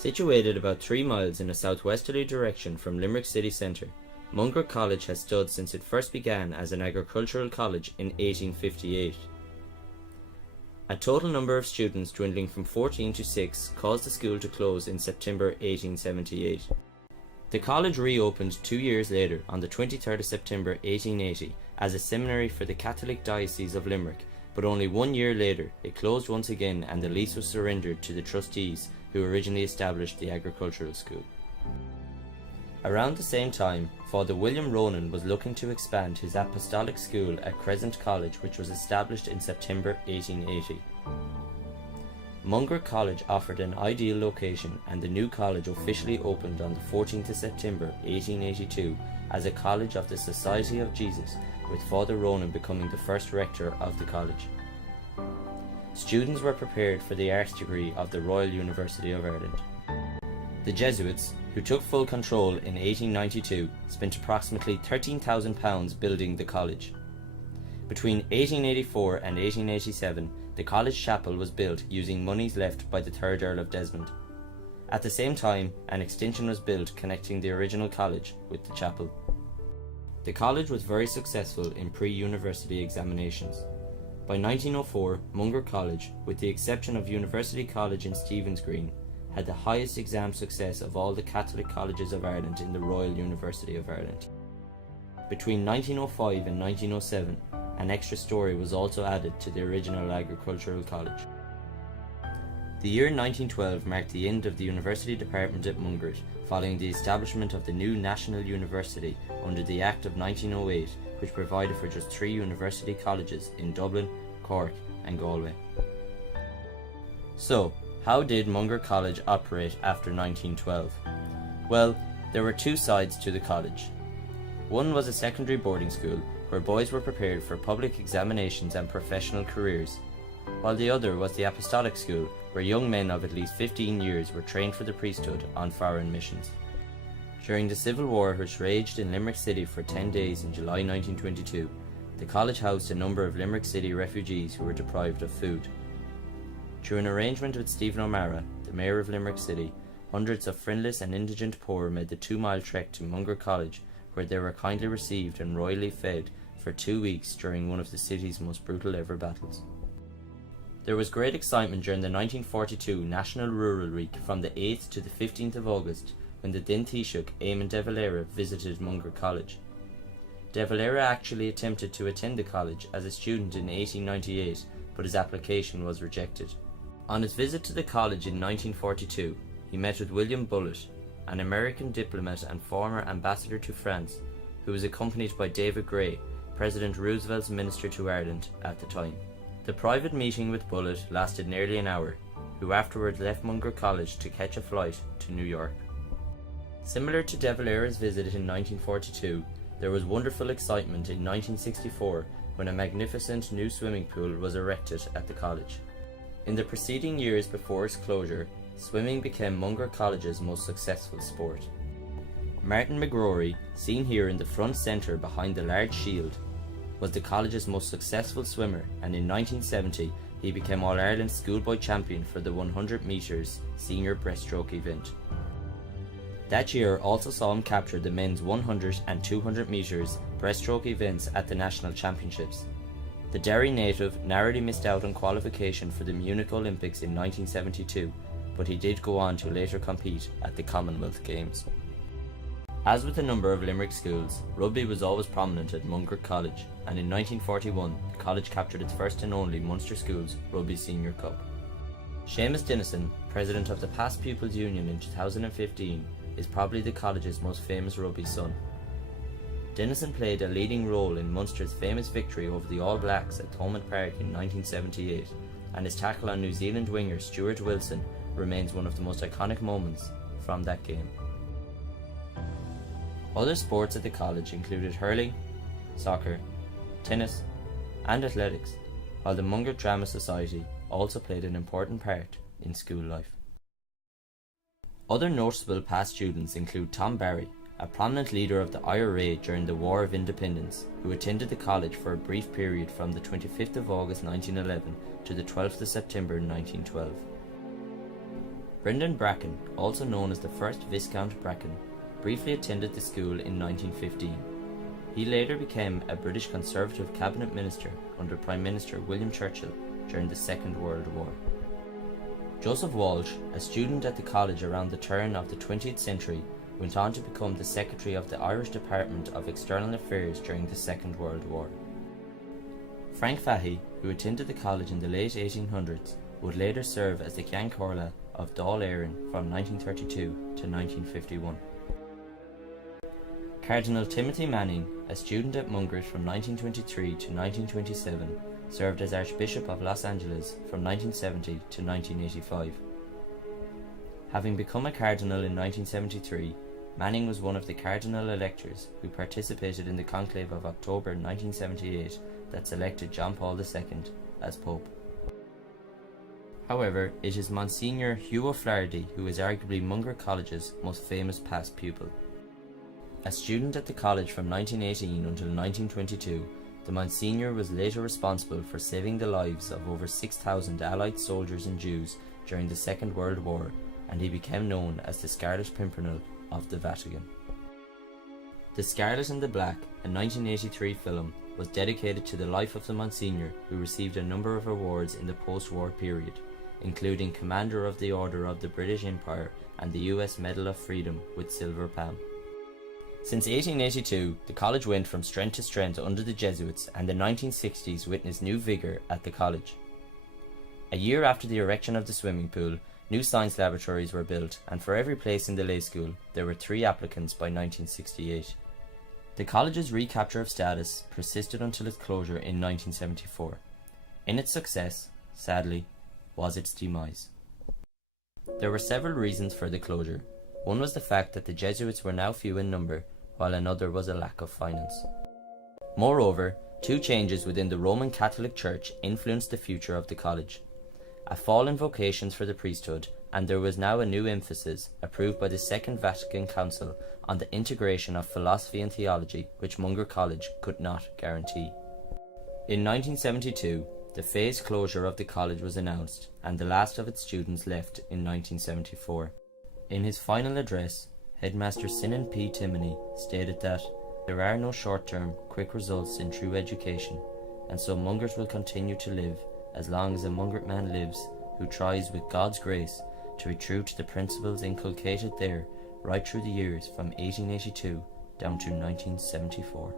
Situated about 3 miles in a southwesterly direction from Limerick city centre, Mungret College has stood since it first began as an agricultural college in 1858. A total number of students dwindling from 14 to 6 caused the school to close in September 1878. The college reopened 2 years later on the 23rd of September 1880 as a seminary for the Catholic Diocese of Limerick, but only 1 year later it closed once again and the lease was surrendered to the trustees who originally established the agricultural school. Around the same time, Father William Ronan was looking to expand his apostolic school at Crescent College, which was established in September 1880. Mungret College offered an ideal location, and the new college officially opened on the 14th of September 1882 as a College of the Society of Jesus, with Father Ronan becoming the first rector of the college. Students were prepared for the arts degree of the Royal University of Ireland. The Jesuits, who took full control in 1892, spent approximately £13,000 building the college. Between 1884 and 1887, the college chapel was built using monies left by the 3rd Earl of Desmond. At the same time, an extension was built connecting the original college with the chapel. The college was very successful in pre-university examinations. By 1904, Mungret College, with the exception of University College in Stephen's Green, had the highest exam success of all the Catholic colleges of Ireland in the Royal University of Ireland. Between 1905 and 1907, an extra storey was also added to the original agricultural college. The year 1912 marked the end of the university department at Mungret, following the establishment of the new National University under the Act of 1908, which provided for just 3 university colleges in Dublin, Cork and Galway. So, how did Mungret College operate after 1912? Well, there were 2 sides to the college. One was a secondary boarding school where boys were prepared for public examinations and professional careers, while the other was the apostolic school where young men of at least 15 years were trained for the priesthood on foreign missions. During the Civil War, which raged in Limerick City for 10 days in July 1922, the college housed a number of Limerick City refugees who were deprived of food. Through an arrangement with Stephen O'Mara, the mayor of Limerick City, hundreds of friendless and indigent poor made the 2-mile trek to Mungret College, where they were kindly received and royally fed for 2 weeks during one of the city's most brutal ever battles. There was great excitement during the 1942 National Rural Week from the 8th to the 15th of August, when the then Taoiseach Eamon de Valera visited Mungret College. De Valera actually attempted to attend the college as a student in 1898, but his application was rejected. On his visit to the college in 1942, he met with William Bullitt, an American diplomat and former ambassador to France, who was accompanied by David Gray, President Roosevelt's minister to Ireland at the time. The private meeting with Bullitt lasted nearly an hour, who afterwards left Mungret College to catch a flight to New York. Similar to De Valera's visit in 1942, there was wonderful excitement in 1964 when a magnificent new swimming pool was erected at the college. In the preceding years before its closure, swimming became Mungret College's most successful sport. Martin McGrory, seen here in the front centre behind the large shield, was the college's most successful swimmer, and in 1970 he became All-Ireland schoolboy champion for the 100 metres senior breaststroke event. That year also saw him capture the men's 100 and 200 metres breaststroke events at the national championships. The Derry native narrowly missed out on qualification for the Munich Olympics in 1972, but he did go on to later compete at the Commonwealth Games. As with a number of Limerick schools, rugby was always prominent at Mungret College, and in 1941 the college captured its first and only Munster Schools Rugby Senior Cup. Seamus Dennison, president of the Past Pupils Union in 2015, is probably the college's most famous rugby son. Dennison played a leading role in Munster's famous victory over the All Blacks at Thomond Park in 1978, and his tackle on New Zealand winger Stuart Wilson remains one of the most iconic moments from that game. Other sports at the college included hurling, soccer, tennis and athletics, while the Mungret Drama Society also played an important part in school life. Other noticeable past students include Tom Barry, a prominent leader of the IRA during the War of Independence, who attended the college for a brief period from the 25th of August 1911 to the 12th of September 1912. Brendan Bracken, also known as the first Viscount Bracken, briefly attended the school in 1915. He later became a British Conservative cabinet minister under Prime Minister William Churchill during the Second World War. Joseph Walsh, a student at the college around the turn of the 20th century, went on to become the Secretary of the Irish Department of External Affairs during the Second World War. Frank Fahey, who attended the college in the late 1800s, would later serve as the Ceann Comhairle of Dáil Éireann from 1932 to 1951. Cardinal Timothy Manning, a student at Mungret from 1923 to 1927, served as Archbishop of Los Angeles from 1970 to 1985. Having become a cardinal in 1973, Manning was one of the cardinal electors who participated in the conclave of October 1978 that selected John Paul II as Pope. However, it is Monsignor Hugh O'Flaherty who is arguably Mungret College's most famous past pupil. A student at the college from 1918 until 1922, the Monsignor was later responsible for saving the lives of over 6,000 Allied soldiers and Jews during the Second World War, and he became known as the Scarlet Pimpernel of the Vatican. The Scarlet and the Black, a 1983 film, was dedicated to the life of the Monsignor, who received a number of awards in the post-war period, including Commander of the Order of the British Empire and the US Medal of Freedom with Silver Palm. Since 1882, the college went from strength to strength under the Jesuits, and the 1960s witnessed new vigour at the college. A year after the erection of the swimming pool, new science laboratories were built, and for every place in the lay school, there were 3 applicants by 1968. The college's recapture of status persisted until its closure in 1974. In its success, sadly, was its demise. There were several reasons for the closure. One was the fact that the Jesuits were now few in number, while another was a lack of finance. Moreover, 2 changes within the Roman Catholic Church influenced the future of the college. A fall in vocations for the priesthood, and there was now a new emphasis, approved by the Second Vatican Council, on the integration of philosophy and theology, which Mungret College could not guarantee. In 1972, the phased closure of the college was announced, and the last of its students left in 1974. In his final address, Headmaster Sinan P. Timoney stated that there are no short-term, quick results in true education, and so Mungret will continue to live as long as a Mungret man lives who tries with God's grace to be true to the principles inculcated there right through the years from 1882 down to 1974.